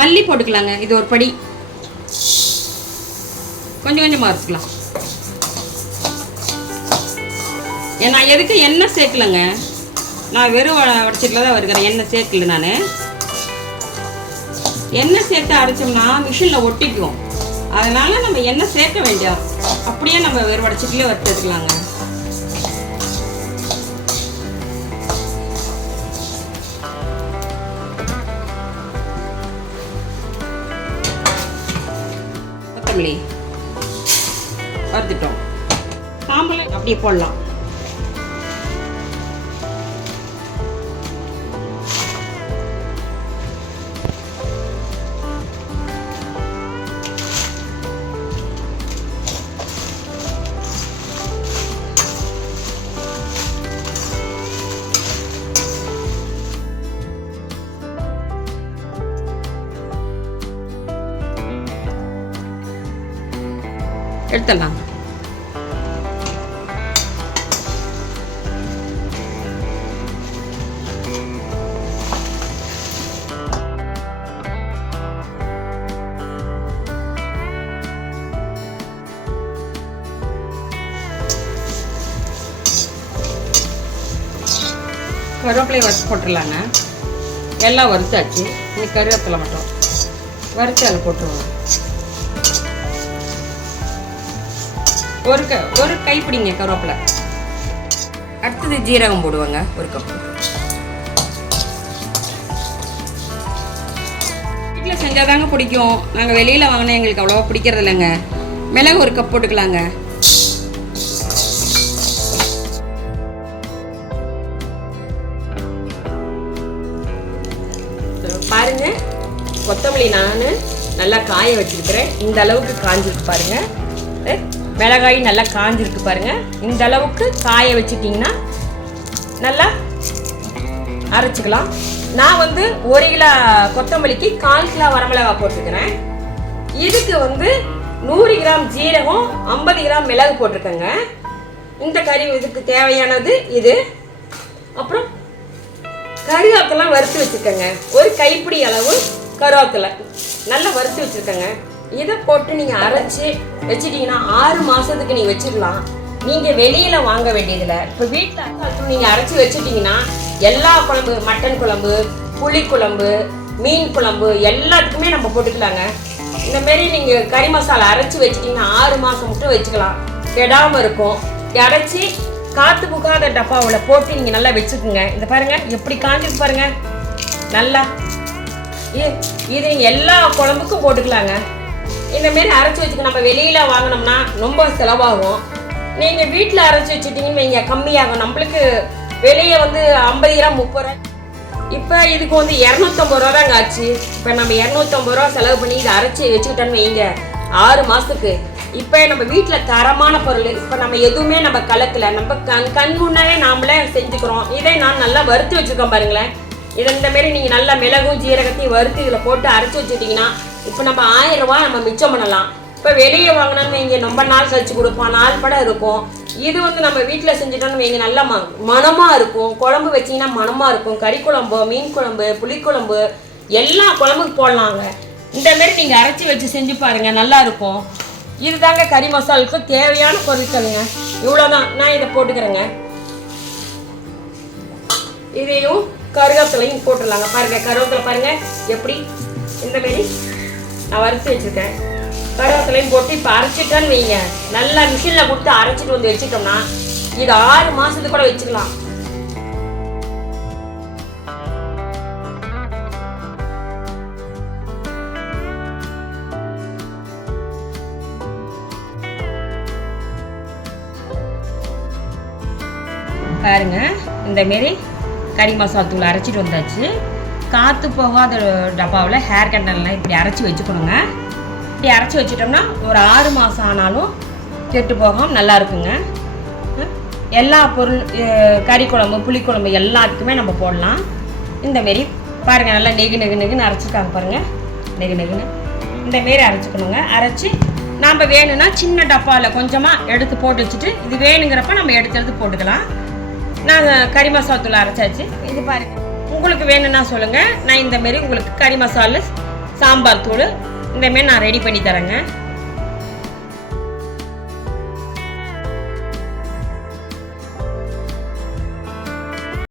மல்லி போட்டுக்கலாங்க. இது ஒரு படி கொஞ்சம் கொஞ்சமாக வறுத்துக்கலாம். நான் எதுக்கு எண்ணெய் சேர்க்கலைங்க, நான் வெறும் வடச்சட்டில் தான் வறுக்கிறேன். எண்ணெய் சேர்க்கல. நான் எண்ணெய் சேர்த்து அரைச்சோம்னா மிஷினில் ஒட்டிக்குவோம். அதனால் நம்ம எண்ணெய் சேர்க்க வேண்டியது, அப்படியே நம்ம வெறும் வடச்சட்டிலே வறுத்து எடுத்துக்கலாங்க. கொத்தமல்லி வறுத்துட்டோம். சாம்பலை அப்படியே போடலாம். எடுத்துடலாம். கருவேப்பிலையை வறுத்து போட்டுடலாங்க. எல்லாம் வறுத்தாச்சு. இன்னைக்கு கருவேப்பிலை மட்டும் வறுத்து அதில் போட்டுருவோம். ஒரு கைப்பிடிங்க கருவேப்பிலை. அடுத்தது ஜீரகம் போடுவாங்க, ஒரு கப்பு. வீட்டில் செஞ்சால் தாங்க பிடிக்கும். நாங்கள் வெளியில் வாங்கினா எங்களுக்கு அவ்வளோவா பிடிக்கிறது இல்லைங்க. மிளகு ஒரு கப் போட்டுக்கலாங்க. பாருங்க, கொத்தமல்லி நான் நல்லா காய வச்சிருக்கிறேன். இந்த அளவுக்கு காஞ்சிருக்கு பாருங்க. மிளகாய் நல்லா காஞ்சிருக்கு பாருங்க. இந்த அளவுக்கு காய வச்சுட்டிங்கன்னா நல்லா அரைச்சிக்கலாம். நான் வந்து 1 கிலோ கொத்தமல்லிக்கு 1/4 கிலோ வரமிளகாய் போட்டிருக்கிறேன். இதுக்கு வந்து 100 கிராம் ஜீரகம், 50 கிராம் மிளகு போட்டிருக்கேங்க. இந்த கறி இதுக்கு தேவையானது இது. அப்புறம் கருவேப்பிலை வறுத்து வச்சுருக்கேங்க. ஒரு கைப்பிடி அளவு கருவேப்பிலை நல்லா வறுத்து வச்சுருக்கேங்க. இதை போட்டு நீங்கள் அரைச்சி வச்சுட்டிங்கன்னா 6 மாதத்துக்கு நீங்கள் வச்சிடலாம். நீங்கள் வெளியில் வாங்க வேண்டியதில்லை. இப்போ வீட்டில் நீங்கள் அரைச்சி வச்சுட்டிங்கன்னா எல்லா குழம்பு, மட்டன் குழம்பு, புளிக்குழம்பு, மீன் குழம்பு எல்லாத்துக்குமே நம்ம போட்டுக்கலாங்க. இந்தமாரி நீங்கள் கறி மசாலா அரைச்சி வச்சுட்டிங்கன்னா 6 மாதம் மட்டும் வச்சுக்கலாம், கெடாமல் இருக்கும். அரைச்சி காற்று புகாத டப்பாவில் போட்டு நீங்கள் நல்லா வச்சுக்கோங்க. இந்த பாருங்கள் எப்படி காஞ்சிருக்கு பாருங்கள் நல்லா. இது எல்லா குழம்புக்கும் போட்டுக்கலாங்க. இந்தமாரி அரைச்சி வச்சுக்க. நம்ம வெளியில் வாங்கினோம்னா ரொம்ப செலவாகும். நீங்கள் வீட்டில் அரைச்சி வச்சுட்டிங்கன்னு வைங்க, கம்மியாகும். நம்மளுக்கு வெளியே வந்து 50 கிராம் 30 ரூபா. இப்போ இதுக்கு வந்து 250 ரூபா தாங்க ஆச்சு. இப்போ நம்ம 250 ரூபா செலவு பண்ணி இதை அரைச்சி வச்சுக்கிட்டோன்னு வைங்க 6 மாதத்துக்கு. இப்போ நம்ம வீட்டில் தரமான பொருள். இப்போ நம்ம எதுவுமே நம்ம கலக்கலை, நம்ம கண் முன்னாலே நாமளே செஞ்சுக்கிறோம். இதை நான் நல்லா வறுத்து வச்சுருக்கேன் பாருங்களேன். இதை இந்தமாரி நீங்கள் நல்லா மிளகும் ஜீரகத்தையும் வறுத்து இதில் போட்டு அரைச்சி வச்சுட்டிங்கன்னா இப்போ நம்ம 1000 ரூபா நம்ம மிச்சம் பண்ணலாம். இப்போ வெளியே வாங்கினோன்னு வைங்க ரொம்ப நாள் கழிச்சு கொடுப்போம், 4 படம் இருக்கும். இது வந்து நம்ம வீட்டில் செஞ்சுட்டோன்னு வைங்க நல்லா மணமாக இருக்கும். குழம்பு வச்சிங்கன்னா மணமாக இருக்கும். கறி குழம்பு, மீன் குழம்பு, புளிக்குழம்பு எல்லா குழம்புக்கு போடலாங்க. இந்தமாரி நீங்கள் அரைச்சி வச்சு செஞ்சு பாருங்கள், நல்லா இருக்கும். இதுதாங்க கறி மசாலுக்கு தேவையான பொருட்களுங்க. இவ்வளோதான். நான் இதை போட்டுக்கிறேங்க. இதையும் கருவேப்பிலையும் போட்டுடலாங்க. பாருங்கள் கருவேப்பிலை பாருங்கள் எப்படி இந்தமாரி நான் வறுத்து வச்சுருக்கேன். கருவேப்பிலையும் போட்டு இப்போ அரைச்சிட்டோன்னு வைங்க, நல்லா மிஷினில் கொடுத்து அரைச்சிட்டு வந்து வச்சுட்டோம்னா இது 6 மாதத்துக்கு கூட வச்சுக்கலாம். பாருங்க இந்தமாரி கறி மசாலா தூள் அரைச்சிட்டு வந்தாச்சு. காற்று போகாத டப்பாவில் ஹேர் கண்டெல்லாம் இப்படி அரைச்சி வச்சுக்கணுங்க. இப்படி அரைச்சி வச்சுட்டோம்னா ஒரு 6 மாதம் ஆனாலும் கெட்டு போகாமல் நல்லா இருக்குங்க. எல்லா பொருள் கறி குழம்பு, புளிக்குழம்பு எல்லாத்துக்குமே நம்ம போடலாம். இந்தமாரி பாருங்கள் நல்லா நெகுன்னு அரைச்சிருக்காங்க பாருங்கள். நெகுன்னு இந்தமாரி அரைச்சிக்கணுங்க. அரைச்சி நாம் வேணும்னா சின்ன டப்பாவில் கொஞ்சமாக எடுத்து போட்டு வச்சுட்டு இது வேணுங்கிறப்ப நம்ம எடுத்து போட்டுக்கலாம். நான் கறி மசாலா தூள் அரைச்சாச்சு. இது பாருங்கள், உங்களுக்கு வேணும்னா சொல்லுங்கள். நான் இந்தமாரி உங்களுக்கு கறி மசாலா சாம்பார் தூள் இந்தமாரி நான் ரெடி பண்ணி தரேங்க.